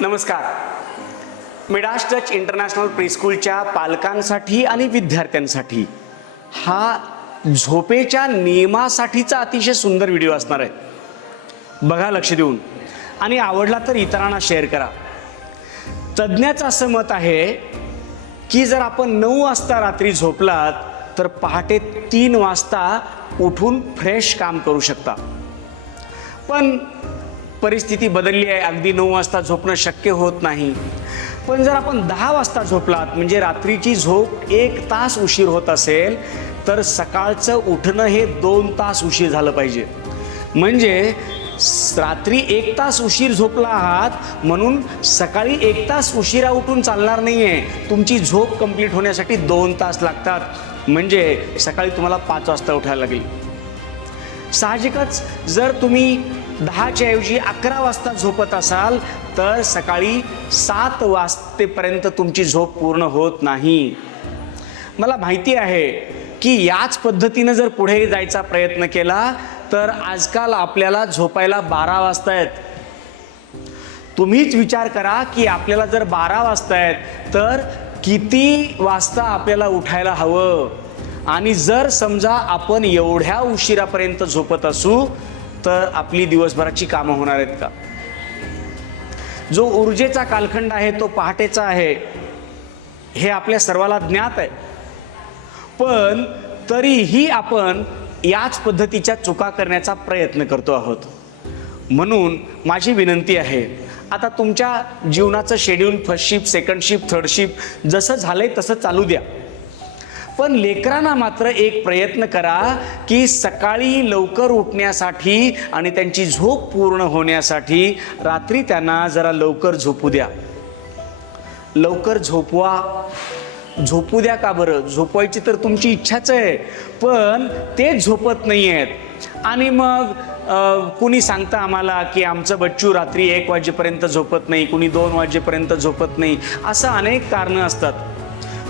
नमस्कार. Midas touch international प्रीस्कूलच्या पालकांसाठी आणि विद्यार्थ्यांसाठी हा झोपेच्या नियमासाठीचा अतिशय सुंदर व्हिडिओ असणार आहे. बघा लक्ष देऊन आणि आवडला तर इतरांना शेअर करा. तज्ज्ञाचं असं मत आहे की जर आपण 9 वाजता रात्री झोपलात तर पहाटे 3 वाजता उठून फ्रेश काम करू शकता. पण परिस्थिती बदलली आहे, अगदी 9 वाजता झोपणं शक्य होत नाही. पण जर आपण 10 वाजता झोपलात म्हणजे रात्रीची झोप 1 तास उशीर होत असेल तर सकाळचं उठणं हे 2 तास उशीर झालं पाहिजे. म्हणजे रात्री 1 तास उशीर झोपला आहात म्हणून सकाळी 1 तास उशिरा उठून चालणार नाही आहे. तुमची झोप कंप्लीट होण्यासाठी 2 तास लागतात. म्हणजे सकाळी तुम्हाला 5 वाजता उठायला लागेल. साहजिकच जर तुम्ही 10च्या ऐवजी 11 वाजता झोपत असाल तर सकाळी 7 वाजतेपर्यंत तुमची झोप पूर्ण होत नाही. मला माहिती आहे की याच पद्धतीनं जर पुढे जायचा प्रयत्न केला तर आजकाल आपल्याला झोपायला 12 वाजतायत. तुम्हीच विचार करा की आपल्याला जर 12 वाजतायत तर किती वाजता आपल्याला उठायला हवं. आणि जर समजा आपण एवढ्या उशिरापर्यंत झोपत असू तर आपली दिवसभराची कामं होणार आहेत का? जो ऊर्जेचा कालखंड आहे तो पहाटेचा आहे हे आपल्या सर्वाला ज्ञात आहे. पण तरीही आपण याच पद्धतीच्या चुका करण्याचा प्रयत्न करतो आहोत. म्हणून माझी विनंती आहे, आता तुमच्या जीवनाचं schedule first shift, second shift, third shift जसं झालंय तसं चालू द्या. पण लेकरांना मात्र एक प्रयत्न करा की सकाळी लवकर उठण्यासाठी आणि त्यांची झोप पूर्ण होण्यासाठी रात्री त्यांना जरा लवकर झोपू द्या. लवकर झोपवा. झोपू द्या का बरं? झोपवायची तर तुमची इच्छाच आहे, पण ते झोपत नाही आहेत. आणि मग कुणी सांगतं आम्हाला की आमचं बच्चू रात्री 1 वाजेपर्यंत झोपत नाही, कुणी 2 वाजेपर्यंत झोपत नाही. असं अनेक कारणं असतात.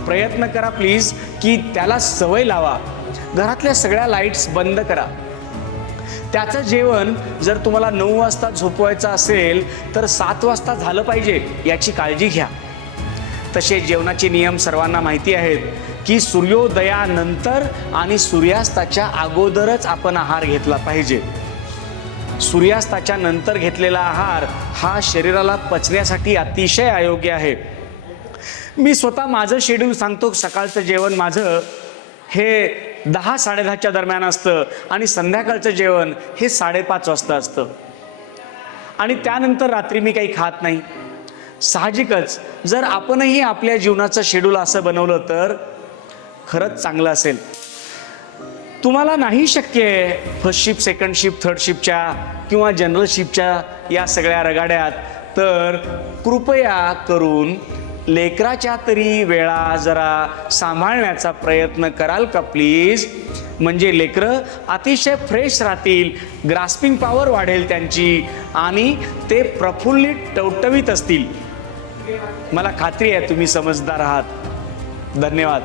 प्रयत्न करा प्लीज की त्याला सवय लावा. घरातल्या सगळ्या लाईट्स बंद करा. त्याचं जेवण जर तुम्हाला 9 वाजता झोपवायचं असेल तर 7 वाजता झालं पाहिजे याची काळजी घ्या. तसे जेवणाचे नियम सर्वांना माहिती आहेत की सूर्योदयानंतर आणि सूर्यास्ताच्या अगोदरच आपण आहार घेतला पाहिजे. सूर्यास्ताच्या नंतर घेतलेला आहार हा शरीराला पचण्यासाठी अतिशय अयोग्य आहे. मी स्वतः माझं शेड्यूल सांगतो. सकाळचं जेवण माझं हे 10-10:30च्या दरम्यान असतं आणि संध्याकाळचं जेवण हे 5:30 वाजता असतं. आणि त्यानंतर रात्री मी काही खात नाही. साहजिकच जर आपणही आपल्या जीवनाचं शेड्यूल असं बनवलं तर खरंच चांगलं असेल. तुम्हाला नाही शक्य आहे first shift, second shift, third शिफ्टच्या किंवा जनरल शिफ्टच्या या सगळ्या रगाड्यात, तर कृपया करून लेकराच्या तरी वेळा जरा सांभाळण्याचा प्रयत्न कराल का प्लीज? म्हणजे लेकरं अतिशय फ्रेश राहतील, ग्रास्पिंग पॉवर वाढेल त्यांची आणि ते प्रफुल्लित टवटवीत असतील. मला खात्री आहे तुम्ही समजदार आहात. धन्यवाद.